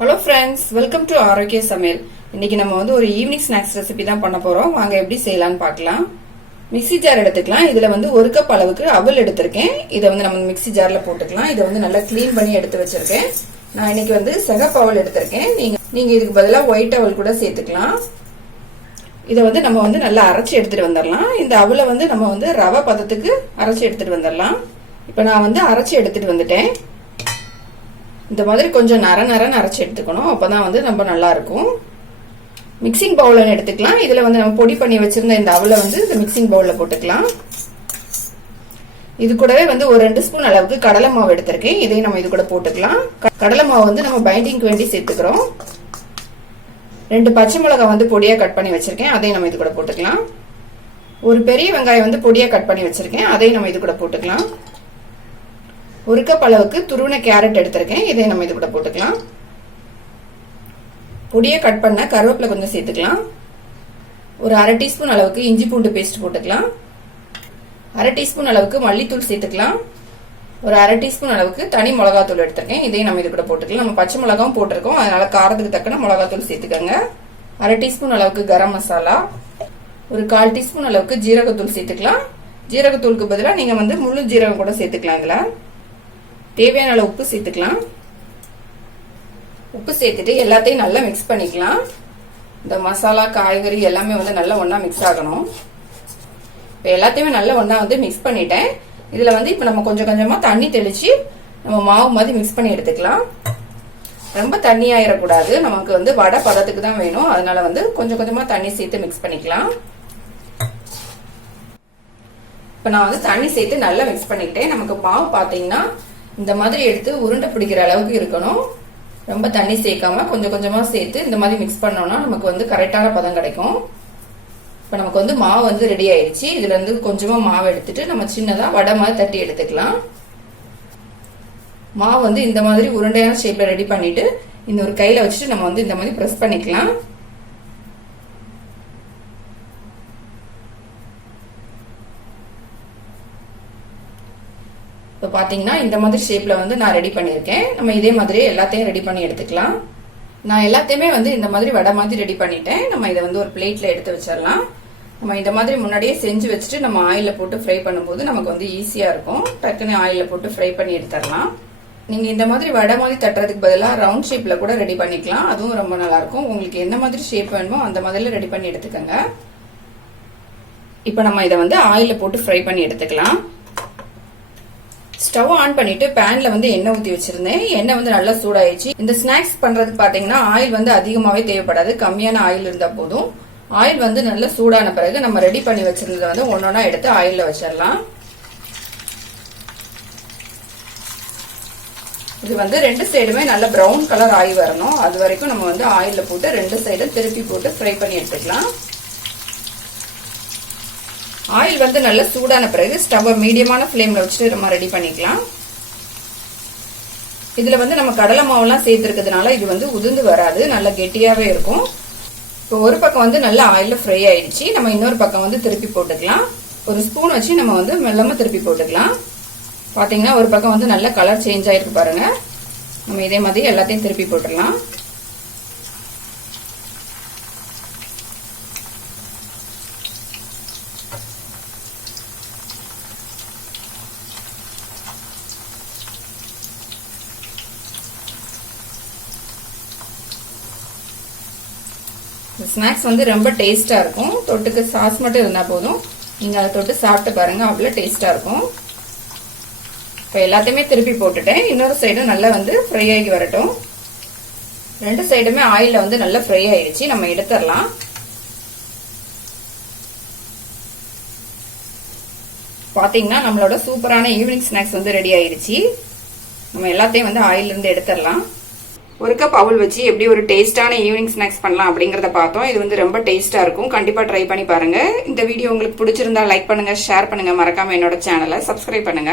Hello friends, welcome to ஆரோக்கிய சமையல். இன்னைக்கு நம்ம வந்து ஒரு ஈவினிங் ஸ்நாக்ஸ் ரெசிபி தான் பண்ண போறோம். வாங்க எப்படி செய்யலாம்னு பார்க்கலாம். மிக்ஸி ஜார் எடுத்துக்கலாம். இதுல வந்து 1 கப் அளவுக்கு அவல் எடுத்திருக்கேன். இதை வந்து நம்ம மிக்ஸி ஜார்ல போட்டுக்கலாம். இதை வந்து நல்லா கிளீன் பண்ணி எடுத்து வச்சிருக்கேன். நான் இன்னைக்கு வந்து சிகப்பு அவல் எடுத்திருக்கேன். நீங்க இதுக்கு பதிலாக ஒயிட் அவல் கூட சேர்த்துக்கலாம். இதை வந்து நம்ம வந்து நல்லா அரைச்சி எடுத்துட்டு வந்துடலாம். இந்த அவலை வந்து நம்ம வந்து ரவை பதத்துக்கு அரைச்சி எடுத்துட்டு வந்துடலாம். இப்போ நான் வந்து அரைச்சி எடுத்துட்டு வந்துட்டேன். இந்த மாதிரி கொஞ்சம் நரன்னு அரைச்சி எடுத்துக்கணும். அப்பதான் வந்து ரொம்ப நல்லா இருக்கும். மிக்சிங் பவுல் எடுத்துக்கலாம். இதுல வந்து நம்ம பொடி பண்ணி வச்சிருந்த இந்த அவலை வந்து இந்த மிக்சிங் பவுல்ல போட்டுக்கலாம். இது கூடவே வந்து ஒரு 2 ஸ்பூன் அளவுக்கு கடலை மாவு எடுத்திருக்கேன். இதையும் நம்ம இது கூட போட்டுக்கலாம். கடலை மாவு வந்து நம்ம பைண்டிங்க்கு வேண்டி சேர்த்துக்கிறோம். 2 பச்சை மிளகாய் வந்து பொடியா கட் பண்ணி வச்சிருக்கேன். அதையும் நம்ம இது கூட போட்டுக்கலாம். ஒரு பெரிய வெங்காயம் வந்து பொடியா கட் பண்ணி வச்சிருக்கேன். அதையும் நம்ம இது கூட போட்டுக்கலாம். 1 கப் அளவுக்கு துருவின கேரட் எடுத்திருக்கேன். இதை நம்ம இது கூட போட்டுக்கலாம். பொடியை கட் பண்ண கருவேப்பிலை கொஞ்சம் சேர்த்துக்கலாம். ஒரு 1/2 டீஸ்பூன் அளவுக்கு இஞ்சி பூண்டு பேஸ்ட் போட்டுக்கலாம். 1/2 டீஸ்பூன் அளவுக்கு மல்லித்தூள் சேர்த்துக்கலாம். ஒரு 1/2 டீஸ்பூன் அளவுக்கு தனி மிளகாத்தூள் எடுத்திருக்கேன். இதையும் நம்ம இது கூட போட்டுக்கலாம். நம்ம பச்சை மிளகாவும் போட்டிருக்கோம், அதனால காரத்துக்கு தக்கன மிளகாத்தூள் சேர்த்துக்கோங்க. 1/2 டீஸ்பூன் அளவுக்கு கரம் மசாலா, ஒரு 1/4 டீஸ்பூன் அளவுக்கு ஜீரகத்தூள் சேர்த்துக்கலாம். ஜீரகத்தூளுக்கு பதிலாக நீங்க வந்து முழு ஜீரகம் கூட சேர்த்துக்கலாம். இதுல தேவையான அளவு உப்பு சேர்த்துக்கலாம். உப்பு சேர்த்துட்டு எல்லாத்தையும் நல்லா மிக்ஸ் பண்ணிக்கலாம். இந்த மசாலா காய்கறி எல்லாமே வந்து நல்லா ஒண்ணா மிக்ஸ் ஆகணும். இப்போ எல்லாத்தையுமே நல்லா ஒண்ணா வந்து மிக்ஸ் பண்ணிட்டேன். இதுல வந்து இப்போ நம்ம கொஞ்சம் கொஞ்சமா தண்ணி தெளிச்சு நம்ம மாவு மாதிரி மிக்ஸ் பண்ணி எடுத்துக்கலாம். ரொம்ப தண்ணி ஆயிடக்கூடாது, நமக்கு வந்து வடை பதத்துக்கு தான் வேணும். அதனால வந்து கொஞ்சம் கொஞ்சமா தண்ணி சேர்த்து மிக்ஸ் பண்ணிக்கலாம். இப்போ நான் வந்து தண்ணி சேர்த்து நல்லா மிக்ஸ் பண்ணிக்கிட்டேன். நமக்கு மாவு பாத்தீங்கன்னா இந்த மாதிரி எடுத்து உருண்டை பிடிக்கிற அளவுக்கு இருக்கணும். ரொம்ப தண்ணி சேர்க்காம கொஞ்சம் கொஞ்சமா சேர்த்து இந்த மாதிரி மிக்ஸ் பண்ணோம்னா நமக்கு வந்து கரெக்டான பதம் கிடைக்கும். இப்ப நமக்கு வந்து மாவு வந்து ரெடி ஆயிடுச்சு. இதுல இருந்து கொஞ்சமா மாவு எடுத்துட்டு நம்ம சின்னதா வடை மாதிரி தட்டி எடுத்துக்கலாம். மாவு வந்து இந்த மாதிரி உருண்டையான ஷேப்ல ரெடி பண்ணிட்டு இந்த ஒரு கையில வச்சுட்டு நம்ம வந்து இந்த மாதிரி பிரஸ் பண்ணிக்கலாம். இப்போ பாத்தீங்கன்னா இந்த மாதிரி ஷேப்ல வந்து நான் ரெடி பண்ணியிருக்கேன். நம்ம இதே மாதிரி எல்லாத்தையும் ரெடி பண்ணி எடுத்துக்கலாம். நான் எல்லாத்தையுமே வந்து இந்த மாதிரி வடை மாதிரி ரெடி பண்ணிட்டேன். நம்ம இதை வந்து ஒரு பிளேட்ல எடுத்து வச்சிடலாம். நம்ம இந்த மாதிரி முன்னாடியே செஞ்சு வச்சுட்டு நம்ம ஆயில போட்டு ஃப்ரை பண்ணும்போது நமக்கு வந்து ஈஸியா இருக்கும். டக்குன்னு ஆயில போட்டு ஃப்ரை பண்ணி எடுத்துடலாம். நீங்க இந்த மாதிரி வடை மாதிரி தட்டுறதுக்கு பதிலாக ரவுண்ட் ஷேப்ல கூட ரெடி பண்ணிக்கலாம். அதுவும் ரொம்ப நல்லா இருக்கும். உங்களுக்கு எந்த மாதிரி ஷேப் வேணுமோ அந்த மாதிரி ரெடி பண்ணி எடுத்துக்கோங்க. இப்போ நம்ம இதை வந்து ஆயில போட்டு ஃப்ரை பண்ணி எடுத்துக்கலாம். ஸ்டவ் ஆன் பண்ணிட்டு பேன்ல வந்து எண்ணெய் ஊத்தி வச்சிருந்தேன். எண்ணெய் வந்து நல்லா சூடாயிடுச்சு. இந்த ஸ்நாக்ஸ் பண்றதுக்கு பாத்தீங்கன்னா ஆயில் வந்து அதிகமாவே தேவைப்படாது, கம்மியான ஆயில் இருந்தா போதும். ஆயில் வந்து நல்லா சூடான பிறகு நம்ம ரெடி பண்ணி வச்சிருந்ததை வந்து ஒன்னொன்னா எடுத்து ஆயில்ல வச்சிடலாம். இது வந்து 2 சைடுமே நல்ல பிரவுன் கலர் ஆகி வரணும். அது வரைக்கும் நம்ம வந்து ஆயில்ல போட்டு 2 சைடும் திருப்பி போட்டு ஃப்ரை பண்ணி எடுத்துக்கலாம். ஆயில் வந்து நல்லா சூடான பிறகு ஸ்டவ் மீடியமான ஃப்ளேம்ல வச்சுட்டு நம்ம ரெடி பண்ணிக்கலாம். இதுல வந்து நம்ம கடலை மாவுலாம் சேர்த்துருக்கிறதுனால இது வந்து உதிர்ந்து வராது, நல்லா கெட்டியாவே இருக்கும். இப்போ ஒரு பக்கம் வந்து நல்லா ஆயில்ல ஃப்ரை ஆயிடுச்சு. நம்ம இன்னொரு பக்கம் வந்து திருப்பி போட்டுக்கலாம். ஒரு ஸ்பூன் வச்சு நம்ம வந்து மெல்லமா திருப்பி போட்டுக்கலாம். பாத்தீங்கன்னா ஒரு பக்கம் வந்து நல்ல கலர் சேஞ்ச் ஆயிருக்கு பாருங்க. நம்ம இதே மாதிரி எல்லாத்தையும் திருப்பி போட்டுடலாம். ஸ்நாக்ஸ் வந்து ரொம்ப டேஸ்டா இருக்கும். தொட்டுக்கு சாஸ் மட்டும் இருந்தா போதும். நீங்க அதை தொட்டு சாப்பிட்டு பாருங்க, அவ்வளவு டேஸ்டா இருக்கும். இப்போ எல்லாத்தையுமே திருப்பி போட்டுட்டேன். இன்னொரு சைடும் நல்லா வந்து ஃப்ரை ஆகி வரட்டும். 2 சைடுமே ஆயில்ல வந்து நல்லா ஃப்ரை ஆயிடுச்சு. நம்ம எடுத்துடலாம். பாத்தீங்கன்னா நம்மளோட சூப்பரான ஈவினிங் ஸ்நாக்ஸ் வந்து ரெடி ஆயிடுச்சு. நம்ம எல்லாத்தையும் வந்து ஆயில்ல இருந்து எடுத்துடலாம். 1 கப் அவல் வச்சு எப்படி ஒரு டேஸ்டான ஈவினிங் ஸ்நாக்ஸ் பண்ணலாம் அப்படிங்கறத பார்த்தோம். இது வந்து ரொம்ப டேஸ்டா இருக்கும். கண்டிப்பா ட்ரை பண்ணி பாருங்க. இந்த வீடியோ உங்களுக்கு பிடிச்சிருந்தா லைக் பண்ணுங்க, ஷேர் பண்ணுங்க, மறக்காம என்னோட சேனலை சப்ஸ்கிரைப் பண்ணுங்க.